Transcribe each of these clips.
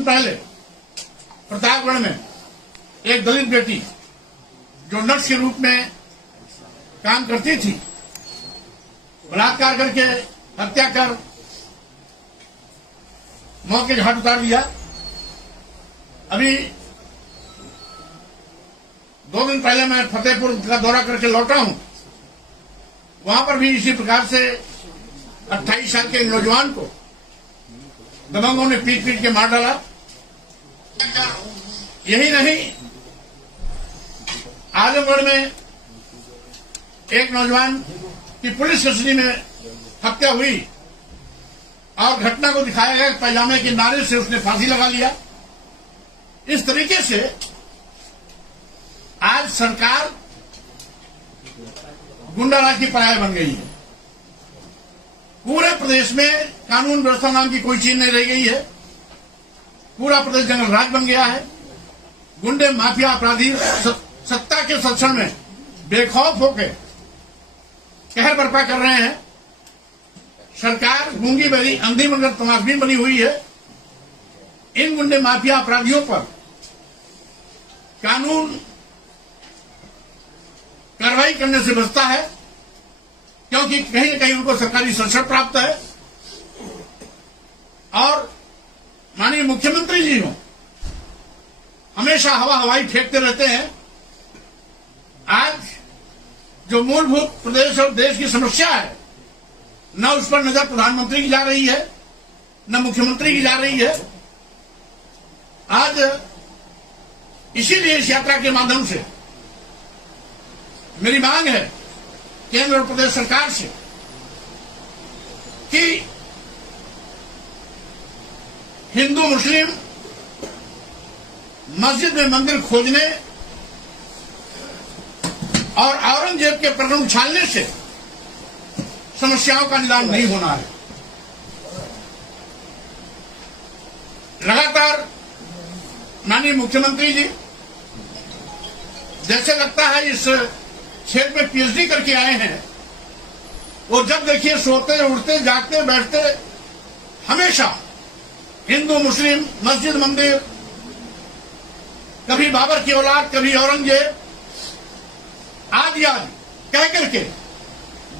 दिन पहले प्रतापगढ़ में एक दलित बेटी जो नर्स के रूप में काम करती थी, बलात्कार करके हत्या कर मौत के घाट उतार दिया। अभी 2 दिन पहले मैं फतेहपुर का दौरा करके लौटा हूं। वहां पर भी इसी प्रकार से 28 साल के नौजवान को दबंगों ने पीट पीट के मार डाला। यही नहीं, आजमगढ़ में एक नौजवान की पुलिस कस्टडी में हत्या हुई और घटना को दिखाया गया पैजामे के नारे से उसने फांसी लगा लिया। इस तरीके से आज सरकार गुंडाराज की पराया बन गई है। पूरे प्रदेश में कानून व्यवस्था नाम की कोई चीज नहीं रह गई है। पूरा प्रदेश जंगल राज बन गया है। गुंडे, माफिया, अपराधी सत्ता के संरक्षण में बेखौफ होकर कहर बर्पा कर रहे हैं। सरकार गूंगी बहरी, अंधी मगर तमाशबीन बनी हुई है। इन गुंडे, माफिया, अपराधियों पर कानून कार्रवाई करने से बचता है, क्योंकि कहीं न कहीं उनको सरकारी संरक्षण प्राप्त है। और माननीय मुख्यमंत्री जी हो, हमेशा हवा हवाई फेंकते रहते हैं। आज जो मूलभूत प्रदेश और देश की समस्या है, न उस पर नजर प्रधानमंत्री की जा रही है, न मुख्यमंत्री की जा रही है। आज इसीलिए इस यात्रा के माध्यम से मेरी मांग है केंद्र और प्रदेश सरकार से कि हिंदू मुस्लिम मस्जिद में मंदिर खोजने और औरंगजेब के प्रकरण उछालने से समस्याओं का निदान नहीं होना है। लगातार माननीय मुख्यमंत्री जी जैसे लगता है इस क्षेत्र में पीएचडी करके आए हैं। वो जब देखिए सोते उठते जागते बैठते हमेशा हिंदू मुस्लिम मस्जिद मंदिर, कभी बाबर की औलाद, कभी औरंगजेब आदि आदि कह करके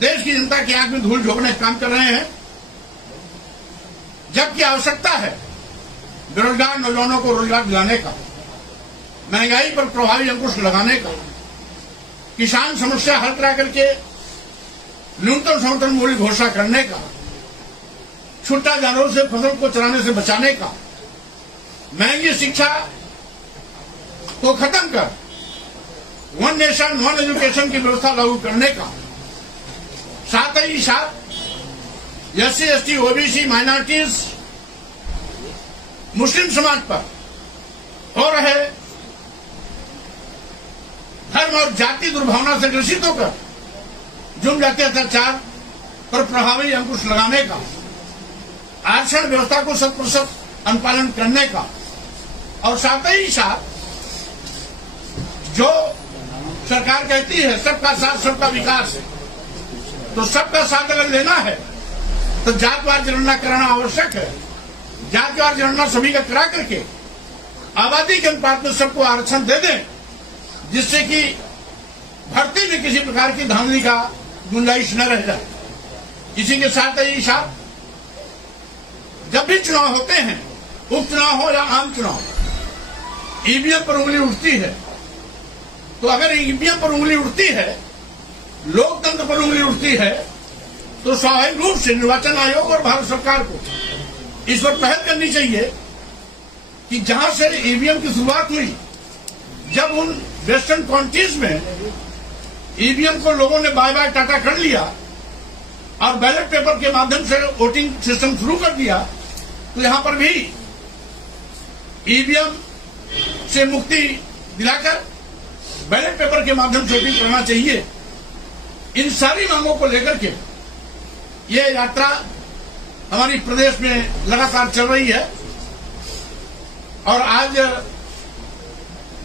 देश की जनता की आंख में धूल झोंकने का काम कर रहे हैं। जबकि आवश्यकता है बेरोजगार नौजवानों को रोजगार दिलाने का, महंगाई पर प्रभावी अंकुश लगाने का, किसान समस्या हल करा करके न्यूनतम समर्थन मूल्य घोषणा करने का, छुट्टा जानवरों से फसल को चराने से बचाने का, महंगी शिक्षा को खत्म कर वन नेशन वन एजुकेशन की व्यवस्था लागू करने का, साथ ही साथ एससी एसटी ओबीसी माइनॉरिटीज मुस्लिम समाज पर हो रहे धर्म और जाति दुर्भावना से ग्रसित होकर जुर्म जाति अत्याचार पर प्रभावी अंकुश लगाने का, आरक्षण व्यवस्था को 100% अनुपालन करने का, और साथ ही साथ जो सरकार कहती है सबका साथ सबका विकास, तो सबका साथ अगर लेना है तो जातवार जनगणना कराना आवश्यक है। जातवार जनगणना सभी का करा करके आबादी के अनुपात में सबको आरक्षण दे दें, जिससे कि भर्ती में किसी प्रकार की धांधली का गुंजाइश न रह जाए। इसी के साथ ही साथ जब भी चुनाव होते हैं, उपचुनाव हो या आम चुनाव, ईवीएम पर उंगली उठती है। तो अगर ईवीएम पर उंगली उठती है, लोकतंत्र पर उंगली उठती है, तो स्वाभाविक रूप से निर्वाचन आयोग और भारत सरकार को इस पर पहल करनी चाहिए कि जहां से ईवीएम की शुरुआत हुई, जब उन वेस्टर्न कंट्रीज में ईवीएम को लोगों ने बाय बाय टाटा कर लिया और बैलेट पेपर के माध्यम से वोटिंग सिस्टम शुरू कर दिया, तो यहां पर भी ईवीएम से मुक्ति दिलाकर बैलेट पेपर के माध्यम से वोटिंग करना चाहिए। इन सारी मांगों को लेकर के ये यात्रा हमारी प्रदेश में लगातार चल रही है और आज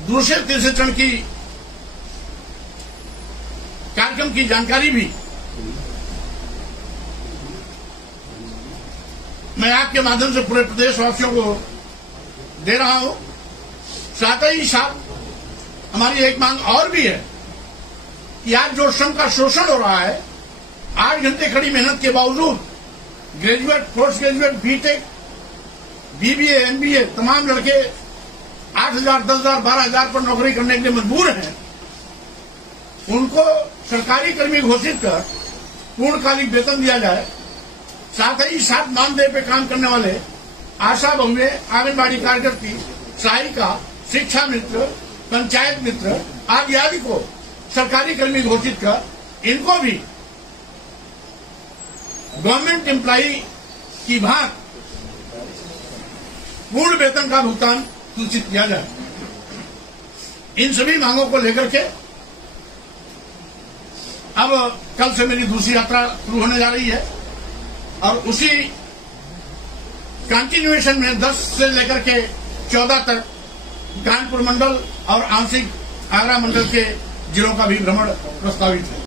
दूसरे तीसरे चरण की कार्यक्रम की जानकारी भी मैं आपके माध्यम से पूरे प्रदेशवासियों को दे रहा हूं। साथ ही साथ हमारी एक मांग और भी है कि आज जो श्रम का शोषण हो रहा है, 8 घंटे खड़ी मेहनत के बावजूद graduate, post graduate, BTech, BBA, MBA तमाम लड़के 8,000, 10,000, 12,000 पर नौकरी करने के लिए मजबूर हैं। उनको सरकारी कर्मी घोषित कर पूर्णकालिक वेतन दिया जाए। साथ ही साथ मानदेय पे काम करने वाले आशा बहुएं, आंगनबाड़ी कार्यकर्ती, सहायिका, शिक्षा मित्र, पंचायत मित्र आदि को सरकारी कर्मी घोषित कर इनको भी गवर्नमेंट एम्प्लॉई की भांति पूर्ण वेतन का भुगतान सूचित किया जाए। इन सभी मांगों को लेकर के अब कल से मेरी दूसरी यात्रा शुरू होने जा रही है और उसी कंटिन्यूएशन में 10 से लेकर के 14 तक कानपुर मंडल और आंशिक आगरा मंडल के जिलों का भी भ्रमण प्रस्तावित है।